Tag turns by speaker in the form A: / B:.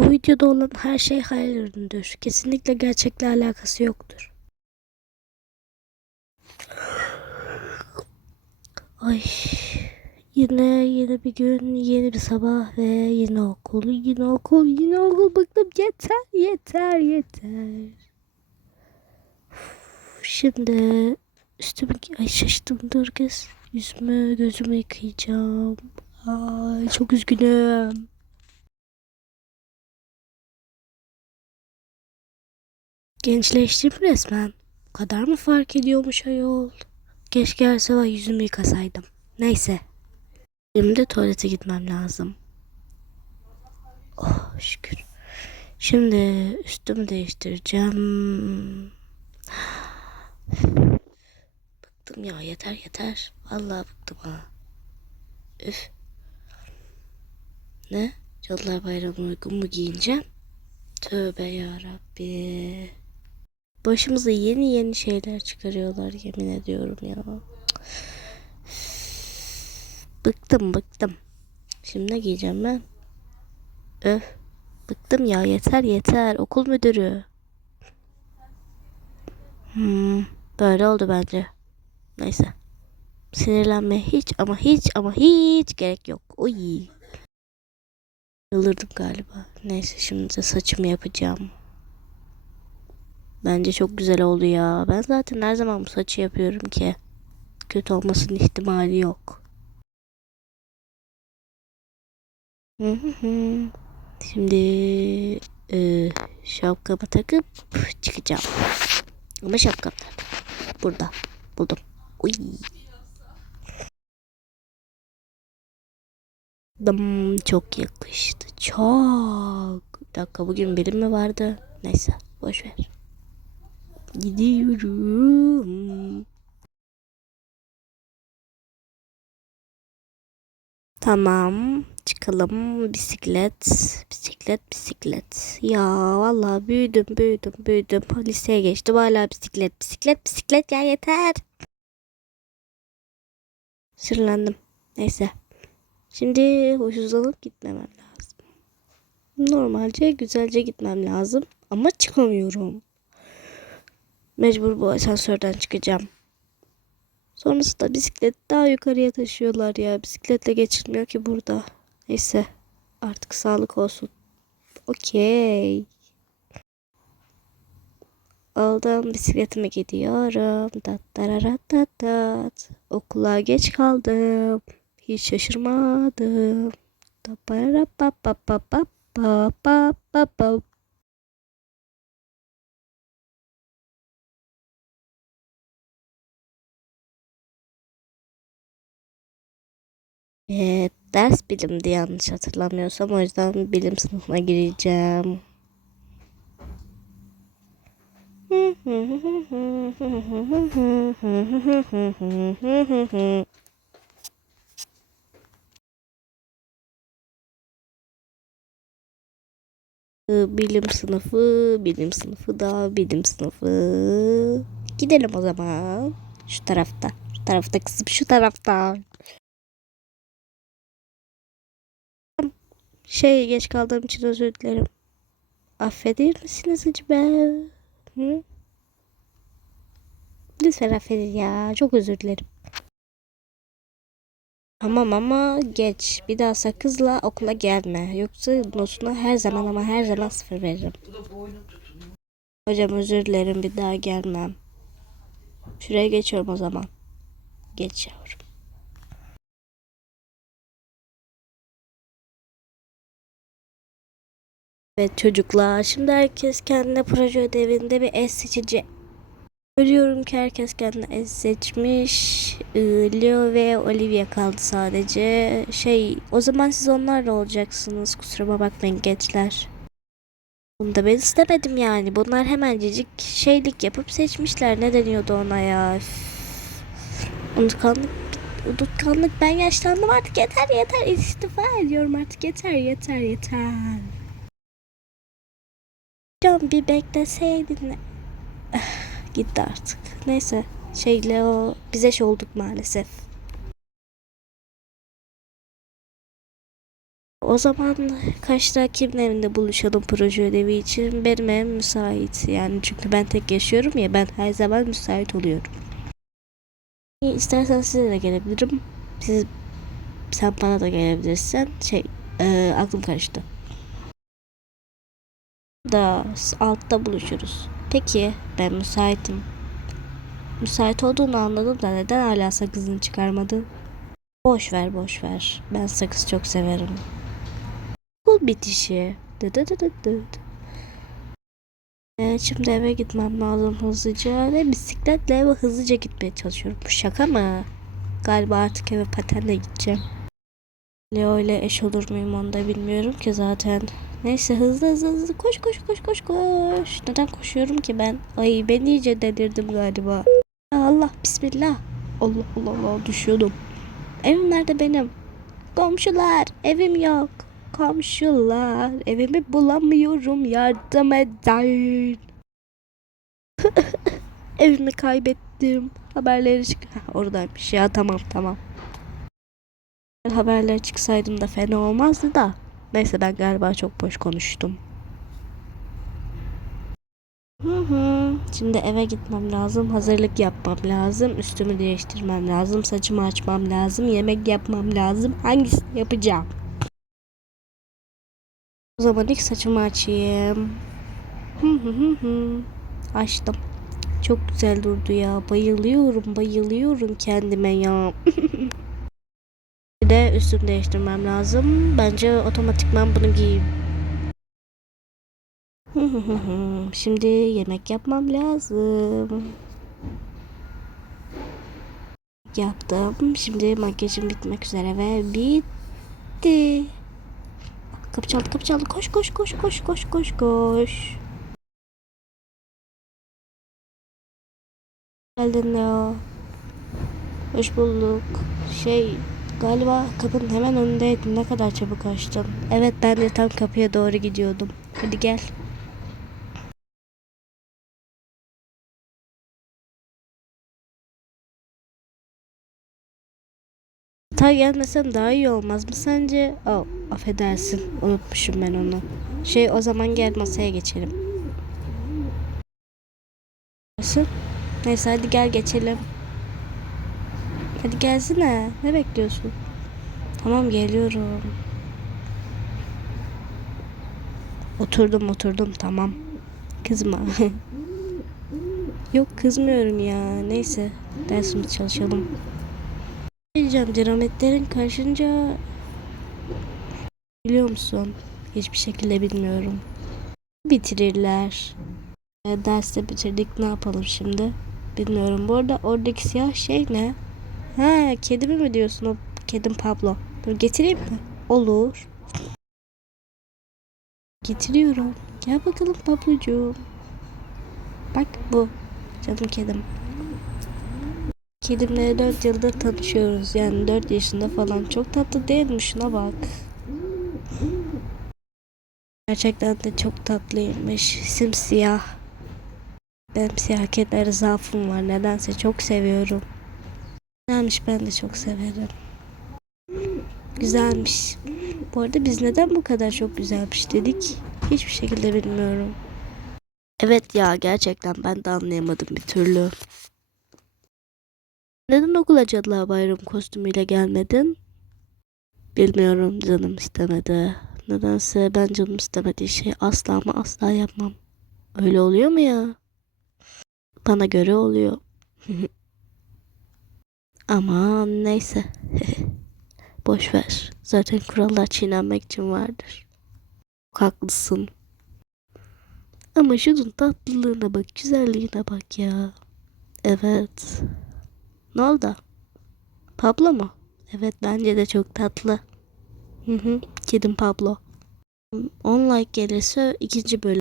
A: Bu videoda olan her şey hayal ürünüdür. Kesinlikle gerçekle alakası yoktur. Ay yine yeni bir gün, yeni bir sabah ve yine okul, yine okul, yine okul. Bıktım yeter, yeter, yeter. Şimdi üstümü ay şaştım dur kız. Yüzümü gözümü yıkayacağım. Ay çok üzgünüm. Gençleştim resmen. Bu kadar mı fark ediyormuş ayol? Keşke her sabah yüzümü yıkasaydım. Neyse. Şimdi tuvalete gitmem lazım. Oh şükür. Şimdi üstümü değiştireceğim. Bıktım ya yeter yeter. Vallahi bıktım ha. Üf. Ne? Cadılar Bayramı'na uygun mu giyineceğim? Tövbe yarabbi. Başımıza yeni yeni şeyler çıkarıyorlar yemin ediyorum ya. Bıktım bıktım. Şimdi ne giyeceğim ben? Öf. Bıktım ya yeter yeter. Okul müdürü. Hmm, böyle oldu bence. Neyse. Sinirlenmeye hiç ama hiç ama hiç gerek yok. Uy. Yıldırdım galiba. Neyse şimdi de saçımı yapacağım. Bence çok güzel oldu ya. Ben zaten her zaman bu saçı yapıyorum ki. Kötü olmasının ihtimali yok. Şimdi e, şapkamı takıp çıkacağım. Ama şapkam nerede? Burada. Buldum. Uy. Dım, çok yakıştı. Çok. Bir dakika bugün birim mi vardı? Neyse boş ver. Gidiyorum. Tamam. Çıkalım. Bisiklet. Bisiklet, bisiklet. Ya vallahi büyüdüm, büyüdüm, büyüdüm. Liseye geçtim hala bisiklet, bisiklet, bisiklet ya yeter. Sırlandım. Neyse. Şimdi huysuzlanıp gitmemem lazım. Normalce güzelce gitmem lazım. Ama çıkamıyorum. Mecbur bu asansörden çıkacağım. Sonrasında bisiklet daha yukarıya taşıyorlar ya. Bisikletle geçilmiyor ki burada. Neyse. Artık sağlık olsun. Okey. Aldım bisikletime gidiyorum. Dat dararat dat dat. Okula geç kaldım. Hiç şaşırmadım. Da e, ders bilimdi yanlış hatırlamıyorsam. O yüzden bilim sınıfına gireceğim. Ee, bilim sınıfı, bilim sınıfı da, bilim sınıfı. Gidelim o zaman. Şu tarafta. Şu tarafta kızım şu tarafta. Şey geç kaldığım için özür dilerim. Affeder misiniz acaba? Hı? Lütfen affedin ya. Çok özür dilerim. Tamam ama geç. Bir daha sakızla okula gelme. Yoksa notuna her zaman ama her zaman sıfır veririm. Hocam özür dilerim bir daha gelmem. Şuraya geçiyorum o zaman. Geç yavrum. Evet çocuklar şimdi herkes kendine proje ödevinde bir es seçici. Görüyorum ki herkes kendine es seçmiş. Ee, Leo ve Olivia kaldı sadece. Şey o zaman siz onlarla olacaksınız. Kusuruma bakmayın gençler. Bunu da ben istemedim yani. Bunlar hemencecik şeylik yapıp seçmişler. Ne deniyordu ona ya? Unutkanlık unutkanlık ben yaşlandım artık yeter yeter istifa ediyorum artık yeter yeter yeter. Hocam bir bekleseydin. Gitti artık. Neyse. Şeyle o bize şey olduk maalesef. o zaman kaçta kimin evinde buluşalım proje ödevi için? Benim evim müsait. Yani çünkü ben tek yaşıyorum ya ben her zaman müsait oluyorum. İstersen size de gelebilirim. Siz sen bana da gelebilirsen. Şey e, aklım karıştı. Da altta buluşuruz. Peki ben müsaitim. Müsait olduğunu anladım da neden hala sakızını çıkarmadın? Boş ver boş ver. Ben sakız çok severim. Okul bitişi. Dı dı dı dı dı. Evet şimdi eve gitmem lazım hızlıca ve bisikletle eve hızlıca gitmeye çalışıyorum. Bu şaka mı? Galiba artık eve patenle gideceğim. Leo ile eş olur muyum onu da bilmiyorum ki zaten. Neyse hızlı hızlı hızlı koş koş koş koş koş. Neden koşuyorum ki ben? Ay ben iyice delirdim galiba. Allah bismillah. Allah Allah Allah düşüyordum. Evim nerede benim? Komşular evim yok. Komşular evimi bulamıyorum yardım edin. Evimi kaybettim. Haberleri çık. Oradaymış ya tamam tamam. Haberler çıksaydım da fena olmazdı da. Neyse ben galiba çok boş konuştum. Hı hı. Şimdi eve gitmem lazım. Hazırlık yapmam lazım. Üstümü değiştirmem lazım. Saçımı açmam lazım. Yemek yapmam lazım. Hangisini yapacağım? O zaman ilk saçımı açayım. Hı hı hı hı. Açtım. Çok güzel durdu ya. Bayılıyorum, bayılıyorum kendime ya. Bir de üstümü değiştirmem lazım. Bence otomatikman bunu giyeyim. Şimdi yemek yapmam lazım. Yaptım. Şimdi makyajım bitmek üzere ve bitti. Kapı çaldı kapı çaldı. Koş koş koş koş koş koş koş. Geldin Leo. Hoş bulduk. Şey galiba kapının hemen önündeydin. Ne kadar çabuk açtın. Evet ben de tam kapıya doğru gidiyordum. Hadi gel. Hata gelmesem daha iyi olmaz mı sence? Oh, affedersin. Unutmuşum ben onu. Şey o zaman gel masaya geçelim. Neyse hadi gel geçelim. Hadi gelsene. Ne bekliyorsun? Tamam geliyorum. Oturdum oturdum tamam. Kızma. Yok kızmıyorum ya. Neyse dersimizi çalışalım. Diyeceğim dinamitlerin karşınca biliyor musun? Hiçbir şekilde bilmiyorum. Bitirirler. E, derste bitirdik ne yapalım şimdi? Bilmiyorum. Bu arada oradaki siyah şey ne? Ha kedimi mi diyorsun o kedim Pablo? Dur getireyim mi? Olur. Getiriyorum. Gel bakalım Pablocuğum. Bak bu. Canım kedim. Kedimle 4 yıldır tanışıyoruz. Yani 4 yaşında falan. Çok tatlı değil mi? Şuna bak. Gerçekten de çok tatlıymış. Simsiyah. Benim siyah kedilere zaafım var. Nedense çok seviyorum. Güzelmiş ben de çok severim. Güzelmiş. Bu arada biz neden bu kadar çok güzelmiş dedik? Hiçbir şekilde bilmiyorum. Evet ya gerçekten ben de anlayamadım bir türlü. Neden okula Cadılar Bayramı kostümüyle gelmedin? Bilmiyorum canım istemedi. Nedense ben canım istemediği şey asla ama asla yapmam. Öyle oluyor mu ya? Bana göre oluyor. Aman neyse. Boş ver. Zaten kurallar çiğnenmek için vardır. Çok haklısın. Ama şunun tatlılığına bak, güzelliğine bak ya. Evet. Ne oldu? Pablo mu? Evet bence de çok tatlı. Hı hı. Kedim Pablo. 10 like gelirse ikinci bölüm.